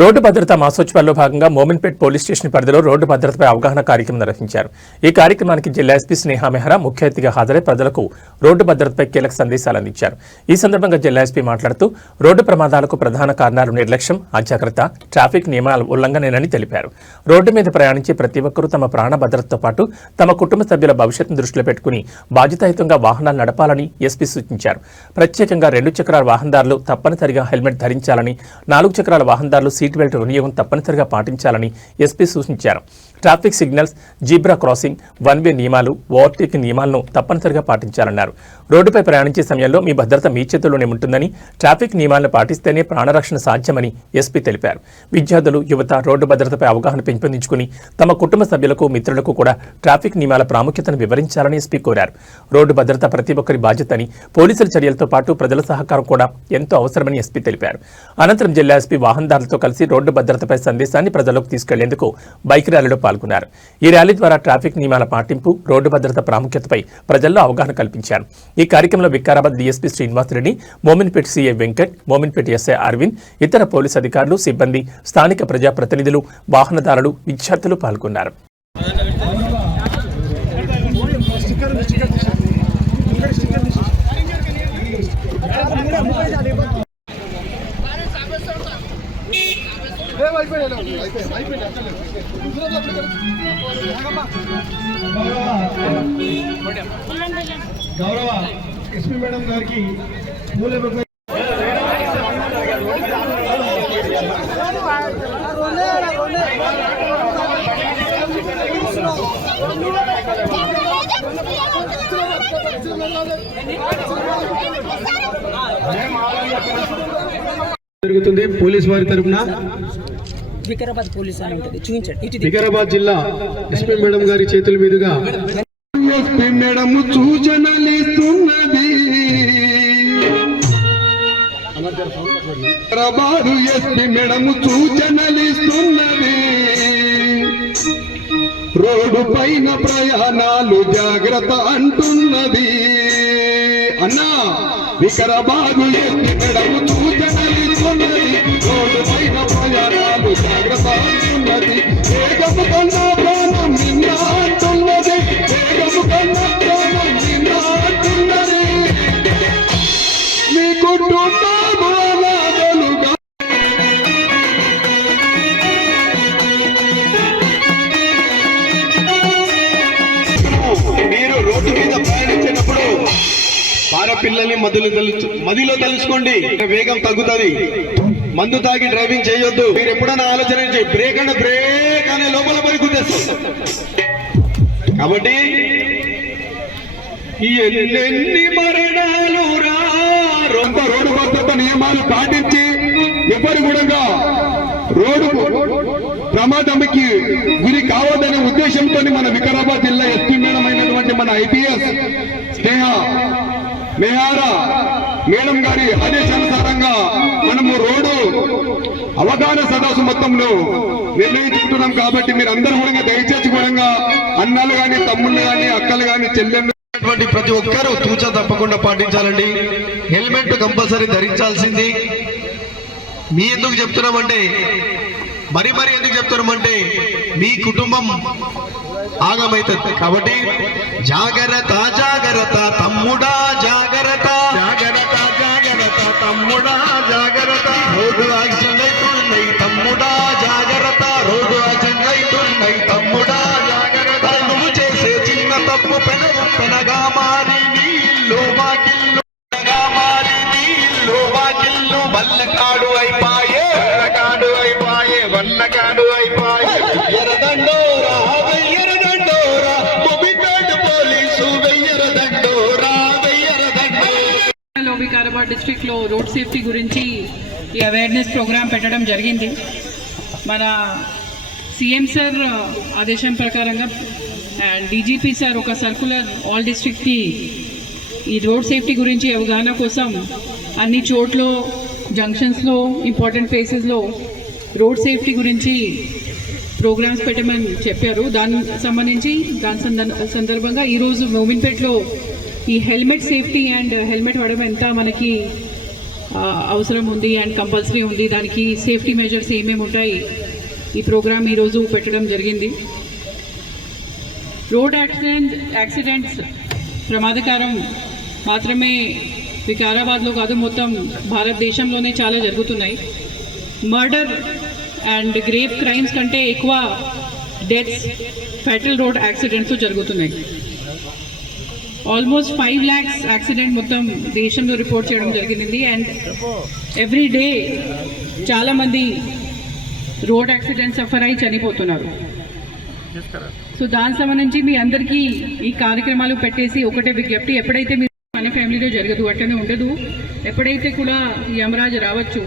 Road భద్రతా మాసోత్సవాల్లో భాగంగా Mominpet police station పరిధిలో రోడ్డు భద్రతపై అవగాహన కార్యక్రమం నిర్వహించారు. ఈ కార్యక్రమానికి జిల్లా ఎస్పీ స్నేహ మెహ్రా ముఖ్య అతిథిగా హాజరై ప్రజలకు రోడ్డు భద్రతపై కీలక సందేశాలు అందించారు. ఈ సందర్భంగా జిల్లా ఎస్పీ మాట్లాడుతూ రోడ్డు ప్రమాదాలకు ప్రధాన కారణాలు నిర్లక్ష్యం, అజాగ్రత్త, ట్రాఫిక్ నియమాల ఉల్లంఘనేనని తెలిపారు. రోడ్డు మీద ప్రయాణించే ప్రతి ఒక్కరూ తమ ప్రాణ భద్రతతో పాటు తమ కుటుంబ సభ్యుల భవిష్యత్తును దృష్టిలో పెట్టుకుని బాధ్యతాయుతంగా వాహనాలు నడపాలని ఎస్పీ సూచించారు. ప్రత్యేకంగా 2 చక్రాల వాహనదారులు తప్పనిసరిగా హెల్మెట్ ధరించాలని, 4 చక్రాల వాహనదారులు సీట్ బెల్ట్ వినియోగం తప్పనిసరిగా పాటించాలని ఎస్పీ సూచించారు. Traffic signals, zebra crossing, one way నియమాలు, ఓవర్టేకింగ్ నియమాలను తప్పనిసరిగా పాటించాలన్నారు. రోడ్డుపై ప్రయాణించే సమయంలో మీ భద్రత మీ చేతుల్లోనే ఉంటుందని, ట్రాఫిక్ నియమాలను పాటిస్తేనే ప్రాణరక్షణ సాధ్యమని ఎస్పీ తెలిపారు. విద్యార్థులు, యువత రోడ్డు భద్రతపై అవగాహన పెంపొందించుకుని తమ కుటుంబ సభ్యులకు, మిత్రులకు కూడా ట్రాఫిక్ నియమాల ప్రాముఖ్యతను వివరించాలని ఎస్పీ కోరారు. రోడ్డు భద్రత ప్రతి ఒక్కరి బాధ్యతని, పోలీసుల చర్యలతో పాటు ప్రజల సహకారం కూడా ఎంతో అవసరమని ఎస్పీ తెలిపారు. అనంతరం జిల్లా ఎస్పీ వాహనదారులతో కలిసి రోడ్డు భద్రతపై సందేశాన్ని ప్రజలకు తీసుకెళ్లేందుకు బైక్ ర్యాలీలో పాల్గొన్నారు. ఈ ర్యాలీ ద్వారా ట్రాఫిక్ నియమాల పాటింపు, రోడ్డు భద్రత ప్రాముఖ్యతపై ప్రజల్లో అవగాహన కల్పించారు. ఈ కార్యక్రమంలో Vikarabad DSP Srinivas Reddy, Mominpet CI Venkat, Mominpet SI Aravind, ఇతర పోలీసు అధికారులు, సిబ్బంది, స్థానిక ప్రజాప్రతినిధులు, వాహనదారులు, విద్యార్థులు పాల్గొన్నారు. గౌరవ ఎస్పీ మేడం గారికి జరుగుతుంది. పోలీస్ వారి తరఫున వికారాబాద్ పోలీస్ అని ఉంటుంది, చూపించండి. వికారాబాద్ జిల్లా ఎస్పీ మేడం గారి చేతుల మీదుగా ఎస్పీ మేడం సూచనలిస్తున్నది. వికారాబాద్ ఎస్పీ మేడం సూచనలిస్తున్నది. రోడ్డు పైన ప్రయాణాలు జాగ్రత్త అంటున్నది. అన్నా వికారాబాద్ ఎస్పీ మేడం సూచనలిస్తున్నది. రోడ్డు పైన ప్రయాణాలు జాగ్రత్త అంటున్నది. వేగము కన్నా ప్రాణం నిన్న అంటున్నది. వేగము కన్నా ప్రాణం నిన్న అంటున్నది. మీ కుటుంబము అనాథలుగా మీరు రోడ్డు మీద ప్రయాణించినప్పుడు ఆడపిల్లల్ని మదిలో తలుచుకోండి. వేగం తగ్గుతుంది. మందు తాగి డ్రైవింగ్ చేయొద్దు. మీరు ఎప్పుడైనా ఆలోచన బ్రేక్ అంటే బ్రేక్ అనే లోపల పోయి గుద్దేస్తారు. కాబట్టి ఎన్ని మరణాలు రోడ్డు భద్రత నియమాలు పాటించి ఎవరు కూడా రోడ్డు ప్రమాదంకి గురి కావద్దనే ఉద్దేశంతో మన వికారాబాద్ జిల్లా ఎస్పీ మేడం అయినటువంటి మన ఐపీఎస్ స్నేహ మెహ్రా మేడం గారి ఆదేశానుసారంగా మనము రోడ్డు అవగాహన సదస్సు మొత్తంలో నిర్ణయించుకుంటున్నాం. కాబట్టి మీరు అందరూ కూడా దయచేసి కూడా అన్నలు కానీ, తమ్ముళ్ళు కానీ, అక్కలు కానీ, చెల్లెళ్ళు ప్రతి ఒక్కరూ తూచా తప్పకుండా పాటించాలండి. Helmet compulsory ధరించాల్సింది. మీ ఎందుకు చెప్తున్నామంటే మరి ఎందుకు చెప్తున్నామంటే మీ కుటుంబం ఆగమైతుంది. కాబట్టి జాగ్రత్త జాగ్రత్త తమ్ముడా, జాగ్రత్త జాగ్రత్త జాగ్రత్త తమ్ముడా, జాగ్రత్త. రోడ్డు యాక్సిడెంట్ అవుతున్నాయి తమ్ముడా, జాగ్రత్త. రోడ్డు యాక్సిడెంట్ అవుతున్నాయి తమ్ముడా, జాగ్రత్త. నువ్వు చేసే చిన్న తప్పు పెనగా మారి నీళ్ళు వాకిళ్ళు, మారి నీళ్ళు వాకిళ్ళు వల్లకాడు అయిపాయే, వల్లకాడు అయిపాయే, వల్లకాడు అయిపాయే. ఎరదండోరా వెయ్యరదండోరా, మోమిన్పేట్ పోలీసు వెయ్యరదండోరా, వెయ్యరదండోరా. వికారాబాద్ డిస్ట్రిక్ట్ లో రోడ్ సేఫ్టీ గురించి ఈ అవేర్నెస్ ప్రోగ్రామ్ పెట్టడం జరిగింది. మన సీఎం సార్ ఆదేశం ప్రకారంగా అండ్ డీజీపీ సార్ ఒక సర్కులర్ ఆల్ డిస్ట్రిక్ట్కి ఈ రోడ్ సేఫ్టీ గురించి అవగాహన కోసం అన్ని చోట్ల జంక్షన్స్లో, ఇంపార్టెంట్ ప్లేసెస్లో రోడ్ సేఫ్టీ గురించి ప్రోగ్రామ్స్ పెట్టమని చెప్పారు. దానికి సంబంధించి సందర్భంగా ఈరోజు మోమిన్పేట్లో ఈ హెల్మెట్ సేఫ్టీ అండ్ హెల్మెట్ వాడడం ఎంత మనకి అవసరం ఉంది అండ్ కంపల్సరీ ఉంది. దానికి సేఫ్టీ మెజర్స్ ఏమేమి ఉంటాయి ఈ ప్రోగ్రామ్ ఈరోజు పెట్టడం జరిగింది. రోడ్ యాక్సిడెంట్స్ ప్రమాదకరం మాత్రమే వికారాబాద్లో కాదు, మొత్తం భారతదేశంలోనే చాలా జరుగుతున్నాయి. మర్డర్ అండ్ గ్రేవ్ క్రైమ్స్ కంటే ఎక్కువ డెత్స్ ఫెటల్ రోడ్ యాక్సిడెంట్స్ జరుగుతున్నాయి. ఆల్మోస్ట్ 5 lakhs యాక్సిడెంట్ మొత్తం దేశంలో రిపోర్ట్ చేయడం జరిగింది. అండ్ ఎవ్రీ డే చాలామంది రోడ్ యాక్సిడెంట్ సఫర్ అయి చనిపోతున్నారు. సో దానికి సంబంధించి మీ అందరికీ ఈ కార్యక్రమాలు పెట్టేసి ఒకటే విజ్ఞప్తి, ఎప్పుడైతే మీరు మన ఫ్యామిలీలో జరగదు, అట్లనే ఉండదు. ఎప్పుడైతే కూడా యమరాజ్ రావచ్చు,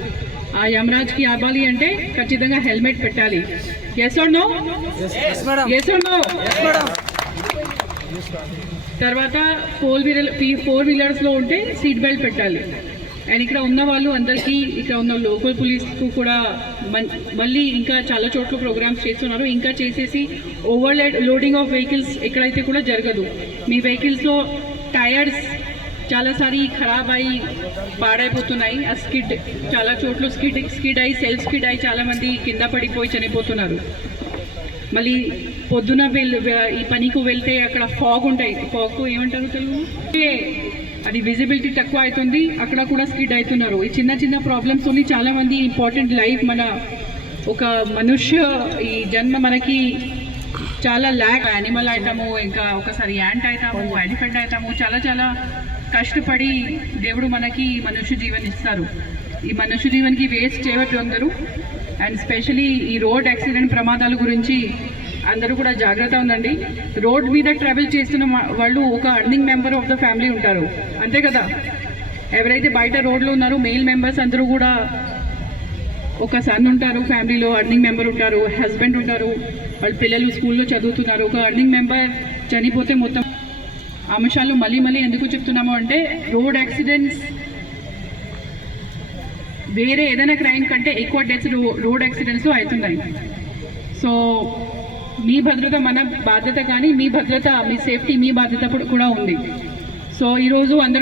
ఆ యమరాజ్కి ఆపాలి అంటే ఖచ్చితంగా హెల్మెట్ పెట్టాలి. Yes or no? Yes or no? తర్వాత 4 వీలర్స్లో ఉంటే సీట్ బెల్ట్ పెట్టాలి. అండ్ ఇక్కడ ఉన్న వాళ్ళు అందరికీ, ఇక్కడ ఉన్న లోకల్ పోలీస్కు కూడా మళ్ళీ ఇంకా చాలా చోట్ల ప్రోగ్రామ్స్ చేస్తున్నారు. ఇంకా చేసేసి లోడింగ్ ఆఫ్ వెహికల్స్ ఎక్కడైతే కూడా జరగదు. మీ వెహికల్స్లో టైర్స్ చాలాసారి ఖరాబ్ అయ్యి పాడైపోతున్నాయి. ఆ చాలా చోట్ల స్కిడ్ అయ్యి సెల్ఫ్ స్కిడ్ అయ్యి చాలామంది కింద పడిపోయి చనిపోతున్నారు. మళ్ళీ పొద్దున ఈ పనికి వెళ్తే అక్కడ ఫాగ్ ఉంటాయి. ఫాగ్కు ఏమంటారు తెలుగు? అది విజిబిలిటీ తక్కువ అవుతుంది, అక్కడ కూడా స్కిడ్ అవుతున్నారు. ఈ చిన్న చిన్న ప్రాబ్లమ్స్ ఉంది. చాలామంది ఇంపార్టెంట్ లైఫ్, మన ఒక మనుష్య ఈ జన్మ మనకి చాలా ల్యాక్. యానిమల్ అవుతాము, ఇంకా ఒకసారి యాంట్ అవుతాము, ఎలిఫెంట్ అవుతాము. చాలా చాలా కష్టపడి దేవుడు మనకి మనుష్య జీవన్ ఇస్తారు. ఈ మనుష్య జీవన్కి వేస్ట్ చేయవద్దు అందరూ. అండ్ స్పెషలీ ఈ రోడ్ యాక్సిడెంట్ ప్రమాదాల గురించి అందరూ కూడా జాగ్రత్త ఉండండి. రోడ్ మీద ట్రావెల్ చేస్తున్న వాళ్ళు ఒక earning member of the family ఉంటారు, అంతే కదా? ఎవరైతే బయట రోడ్లో ఉన్నారో మెయిల్ మెంబర్స్ అందరూ కూడా ఒక సన్ ఉంటారు, ఫ్యామిలీలో అర్నింగ్ మెంబర్ ఉంటారు, హస్బెండ్ ఉంటారు, వాళ్ళ పిల్లలు స్కూల్లో చదువుతున్నారు. ఒక అర్నింగ్ మెంబర్ చనిపోతే మొత్తం అంశాలు మళ్ళీ మళ్ళీ ఎందుకు చెప్తున్నాము అంటే, రోడ్ యాక్సిడెంట్స్ వేరే ఏదైనా క్రైమ్ కంటే ఎక్కువ డెత్స్ రోడ్ యాక్సిడెంట్స్లో అవుతున్నాయి. సో మీ భద్రత మన బాధ్యత, కానీ మీ భద్రత, మీ సేఫ్టీ మీ బాధ్యత కూడా ఉంది. సో ఈరోజు అందరూ